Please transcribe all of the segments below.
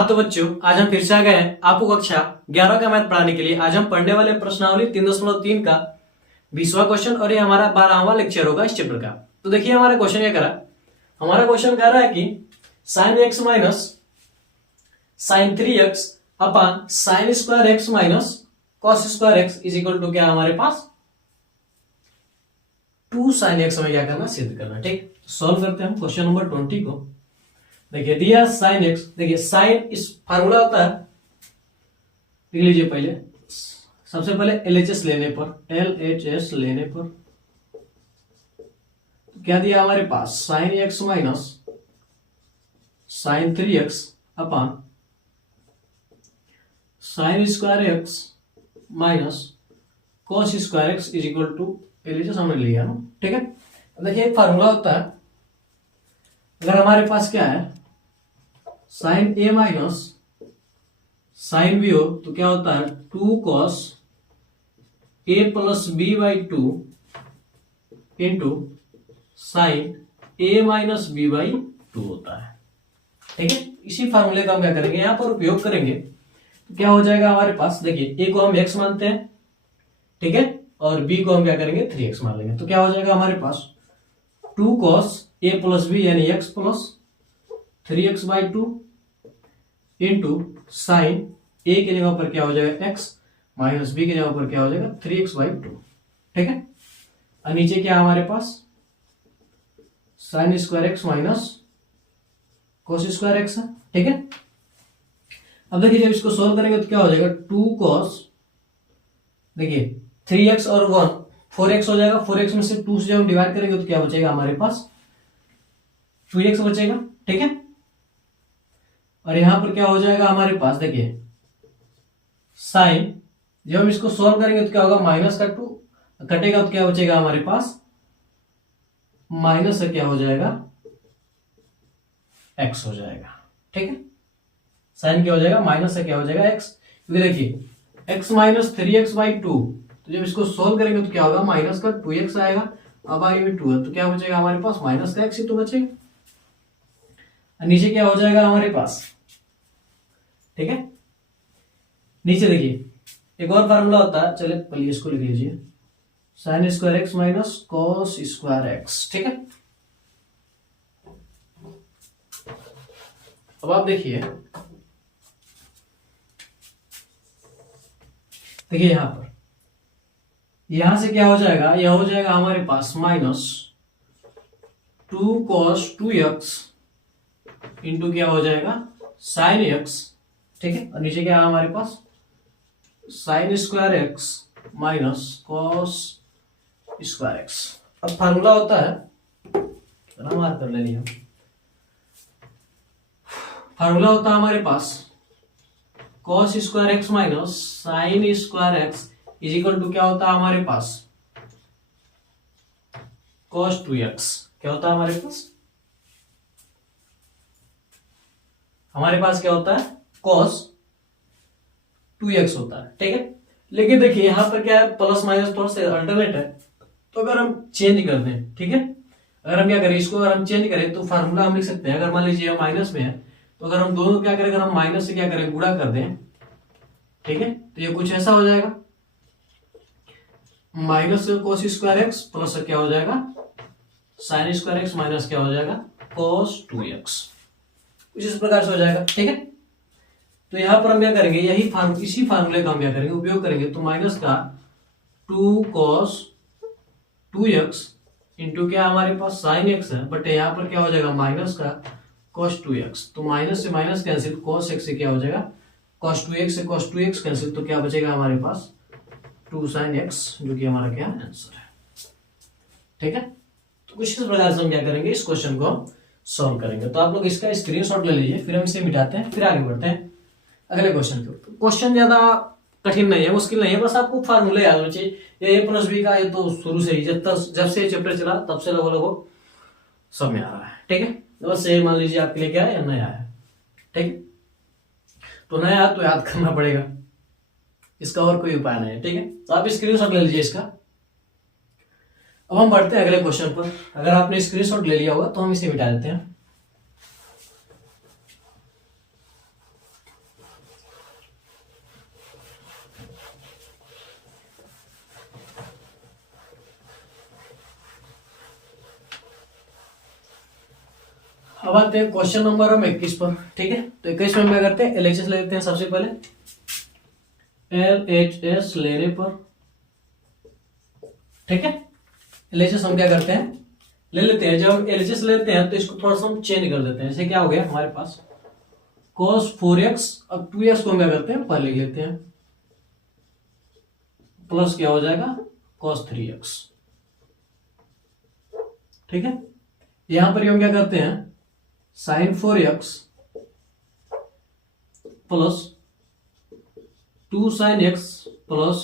तो बच्चों, आज हम फिर से आ गए हैं आपको कक्षा 11 का मैथ पढ़ाने के लिए। आज हम पढ़ने वाले प्रश्नावली 3.3 का 20वां क्वेश्चन और ये हमारा 12वां लेक्चर होगा इस चैप्टर का। तो देखिए हमारा क्वेश्चन क्या करा। हमारा क्वेश्चन कह रहा है कि sine x minus sine 3x upon sine square x minus cos square x is equal to क्या हमारे पास 2 साइन एक्स हमें क्या करना, सिद्ध करना। ठीक, सॉल्व करते हैं हम क्वेश्चन नंबर 20 को। देखिए दिया साइन एक्स, देखिए साइन इस फार्मूला होता है, लिख लीजिए पहले। सबसे पहले LHS लेने पर, LHS लेने पर तो क्या दिया हमारे पास, sine x minus sine 3x upon sine square x minus cos square x is equal to LHS हमने लिया ना। ठीक है, देखिए एक फार्मूला होता है, अगर हमारे पास क्या है sine A minus sine B हो तो क्या होता है 2 cos A plus B by 2 into sine A minus B by 2 होता है। ठीक है, इसी फार्मूले का हम क्या करेंगे, यहां पर उपयोग करेंगे तो क्या हो जाएगा हमारे पास। देखिए ए को हम x मानते हैं, ठीक है, और b को हम क्या करेंगे 3x मान लेंगे। तो क्या हो जाएगा हमारे पास 2 कॉस ए प्लस बी यानी x plus 3x by 2 into sine A की जगह पर क्या हो जाएगा x माइनस बी की जगह पर क्या हो जाएगा 3x बाई 2। ठीक है, और नीचे क्या हमारे पास sine square x minus cos square x है। ठीक है, अब देखिए जब इसको सोल्व करेंगे तो क्या हो जाएगा 2 कॉस, देखिए 3x और 1 4x हो जाएगा। 4x में से 2 से जब हम डिवाइड करेंगे तो क्या बचेगा हमारे पास 2x बचेगा। ठीक है, और यहां पर क्या हो जाएगा हमारे पास, देखिए साइन, जब हम इसको सॉल्व करेंगे तो क्या होगा माइनस का 2 कटेगा तो क्या बचेगा हमारे पास माइनस से क्या हो जाएगा x हो जाएगा। ठीक है, साइन क्या हो जाएगा माइनस से क्या हो जाएगा x, क्योंकि देखिए x माइनस 3x बाई 2, तो जब इसको सॉल्व करेंगे तो क्या होगा माइनस का 2x आएगा। अब आगे में 2 है तो क्या बचेगा हमारे पास माइनस का x ही तो बचेगा, और नीचे क्या हो जाएगा हमारे पास। ठीक है, नीचे देखिए एक और फार्मूला होता है, चलिए पहले इसको लिख लीजिए, sign square x minus cos square x. ठीक है, अब आप देखिए, देखिए यहां पर, यहां से क्या हो जाएगा, यह हो जाएगा हमारे पास माइनस 2 कॉस 2x इंटू क्या हो जाएगा साइन एक्स। ठीक है, और नीचे क्या है हमारे पास sine square x minus cos square x. अब फार्मूला होता है, मार्क कर ले लिया, फार्मूला होता है हमारे पास cos square x minus sine square x is equal to क्या होता है हमारे पास कॉस 2x। क्या होता है हमारे पास, हमारे पास क्या होता है कॉस 2x होता है। ठीक है, लेकिन देखिए यहां पर क्या है प्लस माइनस थोड़ा सा अल्टरनेट है, तो अगर हम चेंज कर दें, ठीक है, अगर हम क्या करें इसको, अगर हम चेंज करें तो फार्मूला हम लिख सकते हैं, अगर मान लीजिए माइनस में है तो अगर हम दोनों क्या करें, अगर हम माइनस से क्या करें गुणा कर दें, ठीक है, तो ये कुछ ऐसा हो जाएगा minus cos square x plus क्या हो जाएगा साइन स्क्वायर एक्स माइनस क्या हो जाएगा कॉस 2x, कुछ इस प्रकार से हो जाएगा। ठीक है, तो यहां पर हम क्या करेंगे, इसी फार्मूले का हम क्या करेंगे उपयोग करेंगे, तो माइनस का 2 कॉस 2x इंटू क्या हमारे पास साइन एक्स है, बट यहाँ पर क्या हो जाएगा माइनस का कॉस 2x, तो माइनस से माइनस कैंसिल, कॉस x से क्या हो जाएगा कॉस 2x से कॉस 2x कैंसिल, तो क्या बचेगा हमारे पास 2 साइन x, जो कि हमारा क्या आंसर है। ठीक है, तो कुछ इस प्रकार से हम क्या करेंगे इस क्वेश्चन को हम सॉल्व करेंगे। तो आप लोग इसका स्क्रीनशॉट ले लीजिए, फिर हम इसे मिटाते हैं, फिर आगे बढ़ते हैं अगले क्वेश्चन के ऊपर। क्वेश्चन ज्यादा कठिन नहीं है, मुश्किल नहीं है, बस आपको फार्मूले याद होने चाहिए। ये a प्लस बी का ये तो शुरू से ही जब से चैप्टर चला तब से लोगों सब में आ रहा है। ठीक है, बस ये मान लीजिए आपके लिए क्या है, नया है। ठीक है, तो नया तो याद करना पड़ेगा, इसका और कोई उपाय नहीं है। ठीक है, तो आप स्क्रीनशॉट ले लीजिए इसका। अब हम बढ़ते हैं अगले क्वेश्चन पर। अगर आपने स्क्रीनशॉट ले लिया होगा तो हम इसे मिटा देते हैं। अब आते हैं क्वेश्चन नंबर हम 21 पर। ठीक है, तो 21 में हम क्या करते हैं, एलएचएस ले लेते हैं सबसे पहले। एलएचएस लेने पर, ठीक है, एलएचएस हम क्या करते हैं, ले लेते हैं। जब एलएचएस लेते हैं तो इसको थोड़ा सा हम चेंज कर देते हैं। जैसे क्या हो गया हमारे पास cos 4x, अब 2x को हम क्या करते हैं पहले लेते हैं, प्लस क्या हो जाएगा cos 3x। ठीक है, यहां पर हम क्या करते हैं sin 4x plus 2 sin x plus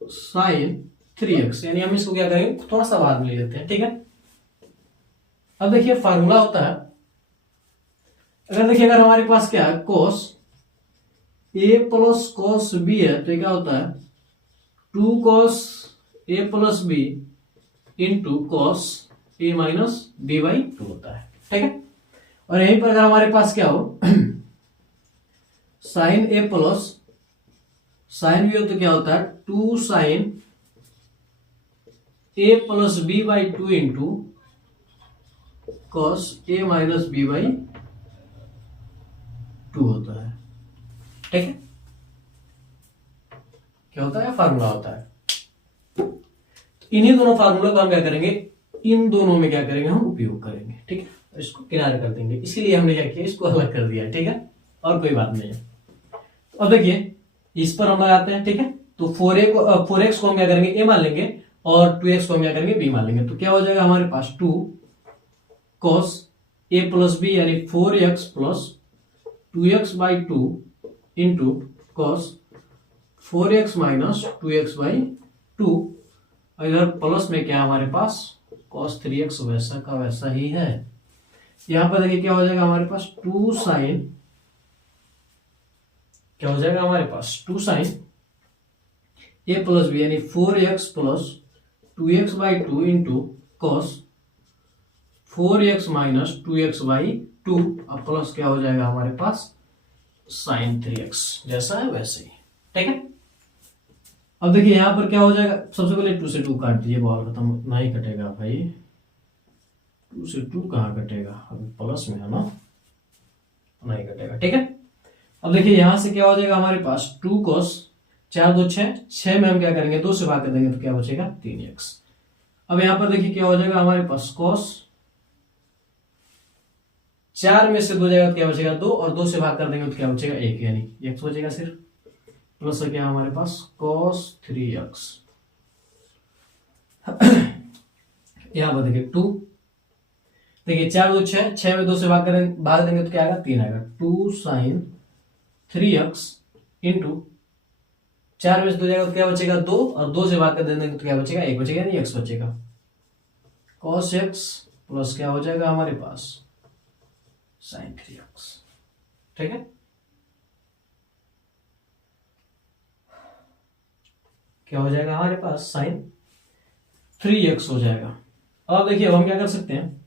sin 3x, यानी हम इसको क्या करेंगे थोड़ा सा बाद में ले लेते हैं। ठीक है, अब देखिए फार्मूला होता है, अगर देखिए अगर हमारे पास क्या है cos a plus cos b है, तो क्या होता है 2 cos a plus b into cos a minus b by 2 होता है। ठीक है, और यहीं पर अगर हमारे पास क्या हो sin a plus sin b हो तो क्या होता है 2 sin a plus b by 2 into cos a minus b by 2 होता है। ठीक है, क्या होता है फार्मूला होता है। इन्हीं दोनों फार्मूला का हम क्या करेंगे, इन दोनों में क्या करेंगे हम उपयोग करेंगे। ठीक है, इसको किनारे कर देंगे, इसीलिए हमने क्या किया इसको अलग कर दिया। ठीक है, और कोई बात नहीं है। अब देखिए इस पर हम लगाते हैं। ठीक है, तो 4x को हम क्या करेंगे a मान लेंगे और 2x को हम क्या करेंगे b मान लेंगे। तो क्या हो जाएगा हमारे पास 2 cos a प्लस b यानी 4x plus 2x by 2 into cos 4x minus 2x by 2। इधर प्लस में क्या हमारे पास cos 3x वैसा का वैसा ही है। यहां पर देखिए क्या हो जाएगा हमारे पास 2 sin, क्या हो जाएगा हमारे पास 2 sin a प्लस b यानी 4x plus 2x by 2 into cos 4x minus 2x by 2। अब प्लस क्या हो जाएगा हमारे पास sin 3x, जैसा है वैसे ही। ठीक है, अब देखिए यहां पर क्या हो जाएगा, सबसे पहले 2 से 2 काट दीजिए, बॉल खत्म, नहीं कटेगा भाई, 2 से 2 कहां कटेगा, अभी प्लस में है ना, नहीं कटेगा। ठीक है, अब देखिए यहां से क्या हो जाएगा हमारे पास 2 cos 4 2 6, 6 में हम क्या करेंगे 2 से भाग कर देंगे तो क्या बचेगा 3x। अब यहां पर देखिए क्या हो जाएगा हमारे पास cos 4 में से 2 जाएगा तो क्या बचेगा 2, और 2 से भाग कर देंगे तो क्या बचेगा 1, यानी x बचेगा सिर्फ, प्लस क्या हमारे पास cos 3x। यहां पर देखिए 2, देखिए 4 2 6, 6 में 2 से भाग देंगे तो क्या आएगा 3 आएगा, 2 sin 3x इंटू 4 में से 2 जाएगा तो क्या बचेगा 2, और 2 से भाग कर देंगे तो क्या बचेगा 1 बचेगा, यानी x बचेगा, cos x प्लस क्या हो जाएगा हमारे पास sin 3x। ठीक है, क्या हो जाएगा हमारे पास sin 3x हो जाएगा। अब देखिए अब हम क्या कर सकते हैं,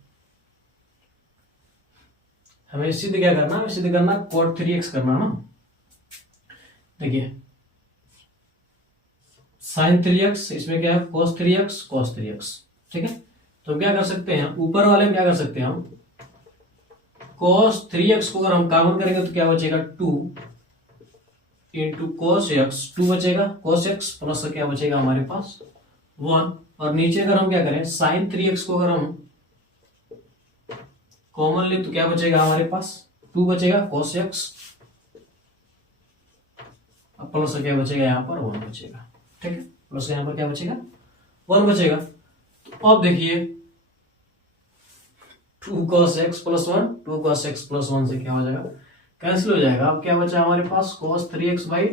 हमें सिद्ध क्या करना, हमें सिद्ध करना cot 3x करना ना। देखिए sin 3x, इसमें क्या है cos 3x। ठीक है, तो हम क्या कर सकते हैं, ऊपर वाले में क्या कर सकते हैं हम, cos 3x को अगर हम कॉमन करेंगे तो क्या बचेगा 2 इंटू cos x, 2 बचेगा cos x प्लस क्या बचेगा हमारे पास 1, और नीचे अगर हम क्या करें sin 3x को अगर हम कॉमन ले तो क्या बचेगा हमारे पास 2 बचेगा cos x, अब प्लस क्या बचेगा यहाँ पर 1 बचेगा। ठीक है, प्लस यहाँ पर क्या बचेगा 1 बचेगा। तो अब देखिए 2 cos x plus 1, 2 cos x plus 1 से क्या हो जाएगा कैंसिल हो जाएगा। अब क्या बचा हमारे पास cos 3x by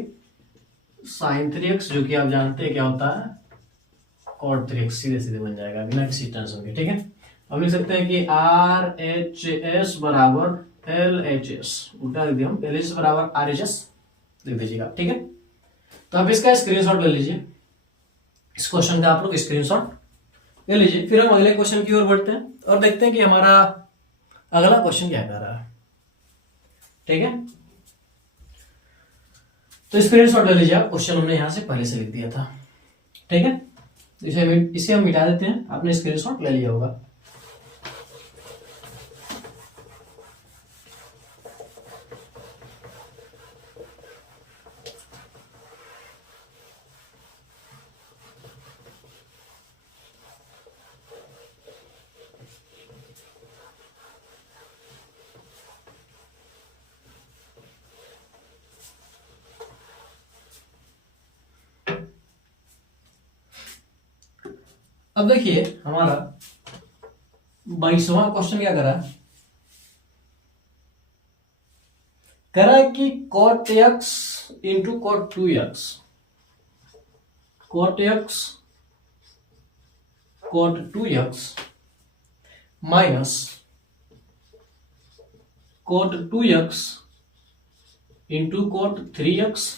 sin 3x, जो कि आप जानते हैं क्या होता है cot 3x, सीधे सीधे बन जाएगा बिना किसी टेंशन के। ठीक है, अब लिख सकते हैं कि RHS बराबर LHS, उल्टा लिख दिया हम, LHS बराबर RHS लिख दीजिएगा। ठीक है, तो आप इसका स्क्रीनशॉट ले लीजिए, इस क्वेश्चन का आप लोग स्क्रीनशॉट ले लीजिए। फिर हम अगले क्वेश्चन की ओर बढ़ते हैं और देखते हैं कि हमारा अगला क्वेश्चन क्या कर रहा है। ठीक है, तो स्क्रीनशॉट ले लीजिए आप, क्वेश्चन हमने यहां से पहले से लिख दिया था। ठीक है, इसे हम मिटा देते हैं, आपने स्क्रीनशॉट ले लिया होगा। अब देखिए हमारा 22वां क्वेश्चन क्या करा कि cot x into cot 2x, cot x cot 2x minus cot 2x into cot 3x,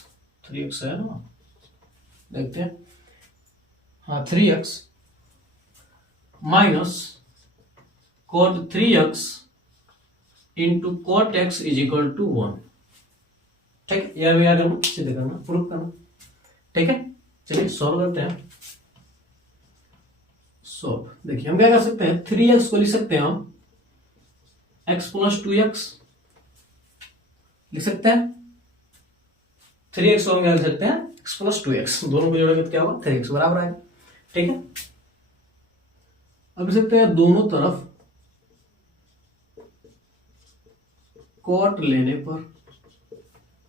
3x है ना, देखते हैं, हाँ 3x minus cot 3x into cot x is equal to 1। ठीक, यह भी क्या करना, सीधे करना, प्रूफ करना। ठीक है, चलिए सॉल्व करते हैं। सॉल्व, देखिए हम क्या कर सकते हैं, 3x को लिख सकते हैं हम x प्लस 2x लिख सकते हैं। 3x को हम क्या लिख सकते हैं, x प्लस 2x, दोनों को जोड़ेंगे तो क्या होगा, 3x बराबर आएगा। ठीक है, अब लिख सकते हैं दोनों तरफ cot लेने पर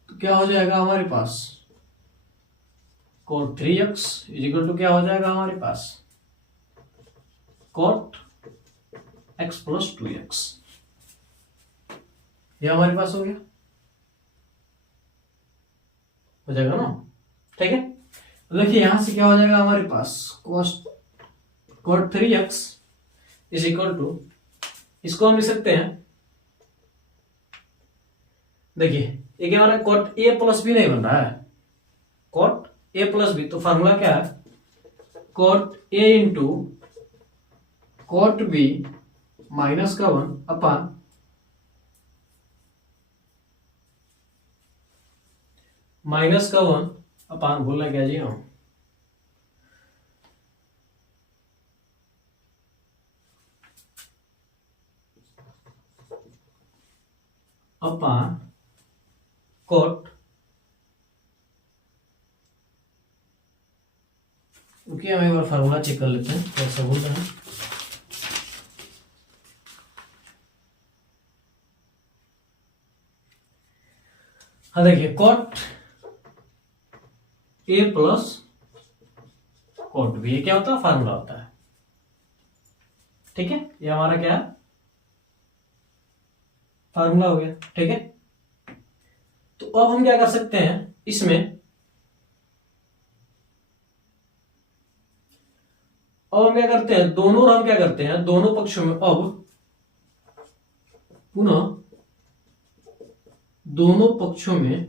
तो क्या हो जाएगा हमारे पास, cot 3x is equal to क्या हो जाएगा हमारे पास, cot x प्लस 2x, यह हमारे पास हो गया, हो जाएगा ना। ठीक है, तो देखिए यहां से क्या हो जाएगा हमारे पास, cot 3x is equal to, इसको हम लिख सकते हैं, देखिए ये क्या हमारा cot a प्लस बी नहीं बन रहा है, cot a प्लस बी, तो फार्मूला क्या है, cot a into cot b minus का 1 अपान माइनस का 1 अपान, बोलना क्या जी हम, अपान cot, ओके हम एक बार फार्मूला चेक कर लेते हैं कैसा बोल रहे हैं। हाँ देखिए cot a plus cot b, ये क्या होता है, फार्मूला होता है। ठीक है, ये हमारा क्या है, फार्मूला हो गया। ठीक है, तो अब हम क्या कर सकते हैं इसमें, अब हम क्या करते हैं, दोनों हम क्या करते हैं, दोनों पक्षों में अब पुनः दोनों पक्षों में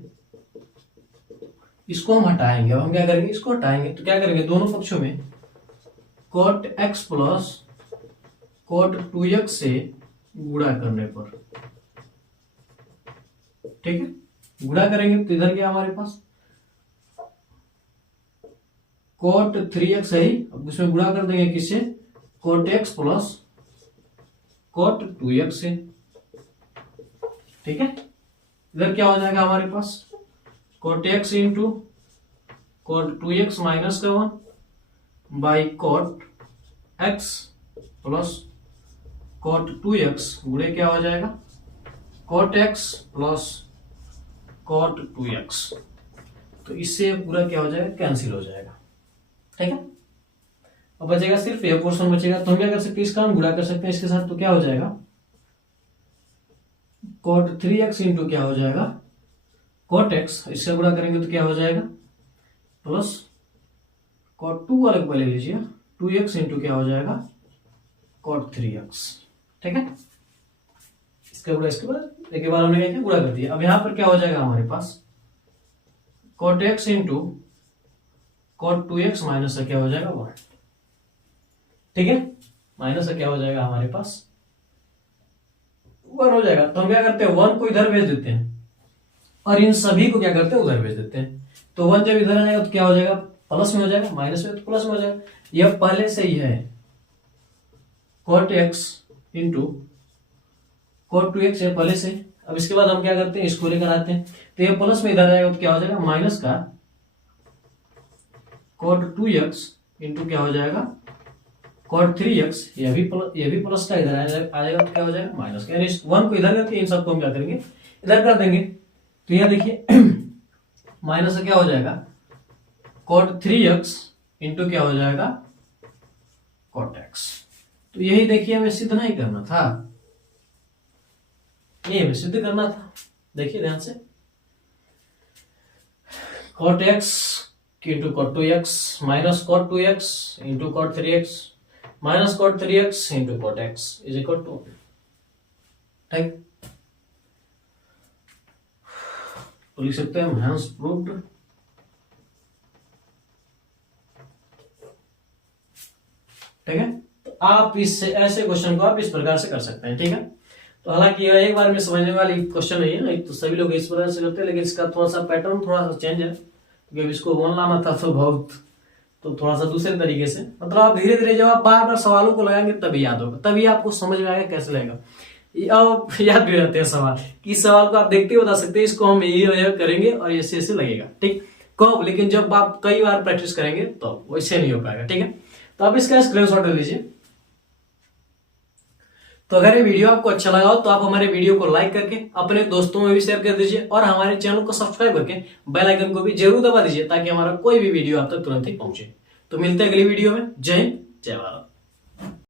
इसको हम हटाएंगे। अब हम क्या करेंगे, इसको हटाएंगे तो क्या करेंगे, दोनों पक्षों में cot x plus cot 2x से गुणा करने पर, ठीक है, गुणा करेंगे तो इधर क्या हमारे पास cot 3x है ही, अब उसमें गुणा कर देंगे किससे, cot x plus cot 2x से। ठीक है, इधर क्या हो जाएगा हमारे पास, cot x into cot 2x minus का 1 by cot x plus cot 2x गुणे क्या हो जाएगा, cot x plus cot 2x, तो इससे पूरा क्या हो जाएगा, कैंसिल हो जाएगा। ठीक है, अब बचेगा सिर्फ ये पोर्शन बचेगा, तो हम क्या कर सकते हैं, इसका हम गुणा कर सकते हैं इसके साथ, तो क्या हो जाएगा, cot 3x इंटू क्या हो जाएगा, cot x, इससे गुणा करेंगे तो क्या हो जाएगा, प्लस cot 2 अलग पहले लीजिए, 2x इंटू क्या हो जाएगा, cot 3x। ठीक है, इसका गुणा इसके बाद एक बार हमने क्या किया, गुणा कर दिया। अब यहां पर क्या हो जाएगा हमारे पास, cot x into cot 2x minus से क्या हो जाएगा 1। ठीक है, माइनस से क्या हो जाएगा हमारे पास 1 हो जाएगा। तो हम क्या करते हैं, 1 को इधर भेज देते हैं और इन सभी को क्या करते हैं, उधर भेज देते हैं। तो 1 जब इधर आ जाएगा तो क्या हो जाएगा, प्लस में हो जाएगा, माइनस में तो प्लस में हो जाएगा। यह पहले से ही है, cot x into cot 2x है पहले से। अब इसके बाद हम क्या करते हैं, इसको लेकर आते हैं, तो ये प्लस में इधर आएगा तो क्या हो जाएगा, माइनस का cot 2x इंटू क्या हो जाएगा, cot 3x, ये भी प्लस का इधर आ जाएगा तो क्या हो जाएगा, माइनस का। यानी इस 1 को इधर करके इन सबको हम क्या करेंगे, इधर कर देंगे। तो यह देखिए माइनस से क्या हो जाएगा, cot 3x इंटू क्या हो जाएगा, cot x। तो यही देखिए हमें सिद्ध नहीं करना था, ये हमें सिद्ध करना था। देखिए ध्यान से, cot x into cot 2x minus cot 2x into cot 3x minus cot 3x into cot x is equal to, ठीक, तो लिख सकते हैं हम हैंस प्रूव्ड। ठीक है, तो आप इससे ऐसे क्वेश्चन को आप इस प्रकार से कर सकते हैं। ठीक है, तो हालांकि यह एक बार में समझने वाली क्वेश्चन नहीं है, एक तो सभी लोग इस प्रकार से करते हैं, लेकिन इसका थोड़ा सा पैटर्न थोड़ा सा चेंज है, क्योंकि इसको वन लाना था तो बहुत, तो थोड़ा सा दूसरे तरीके से, मतलब आप धीरे धीरे जब आप बार बार सवालों को लगाएंगे तभी याद होगा, तभी आपको समझ में आएगा कैसे लगेगा। अब याद भी रहते हैं सवाल, कि सवाल को आप देखते बता सकते हैं, इसको हम ये करेंगे और ऐसे ऐसे लगेगा, ठीक, कब, लेकिन जब आप कई बार प्रैक्टिस करेंगे तो वैसे नहीं हो पाएगा। ठीक है, तो आप इसका स्क्रीनशॉट ले लीजिए। तो अगर ये वीडियो आपको अच्छा लगा हो तो आप हमारे वीडियो को लाइक करके अपने दोस्तों में भी शेयर कर दीजिए, और हमारे चैनल को सब्सक्राइब करके बेल आइकन को भी जरूर दबा दीजिए, ताकि हमारा कोई भी वीडियो आप तक तुरंत ही पहुंचे। तो मिलते हैं अगली वीडियो में। जय हिंद, जय भारत।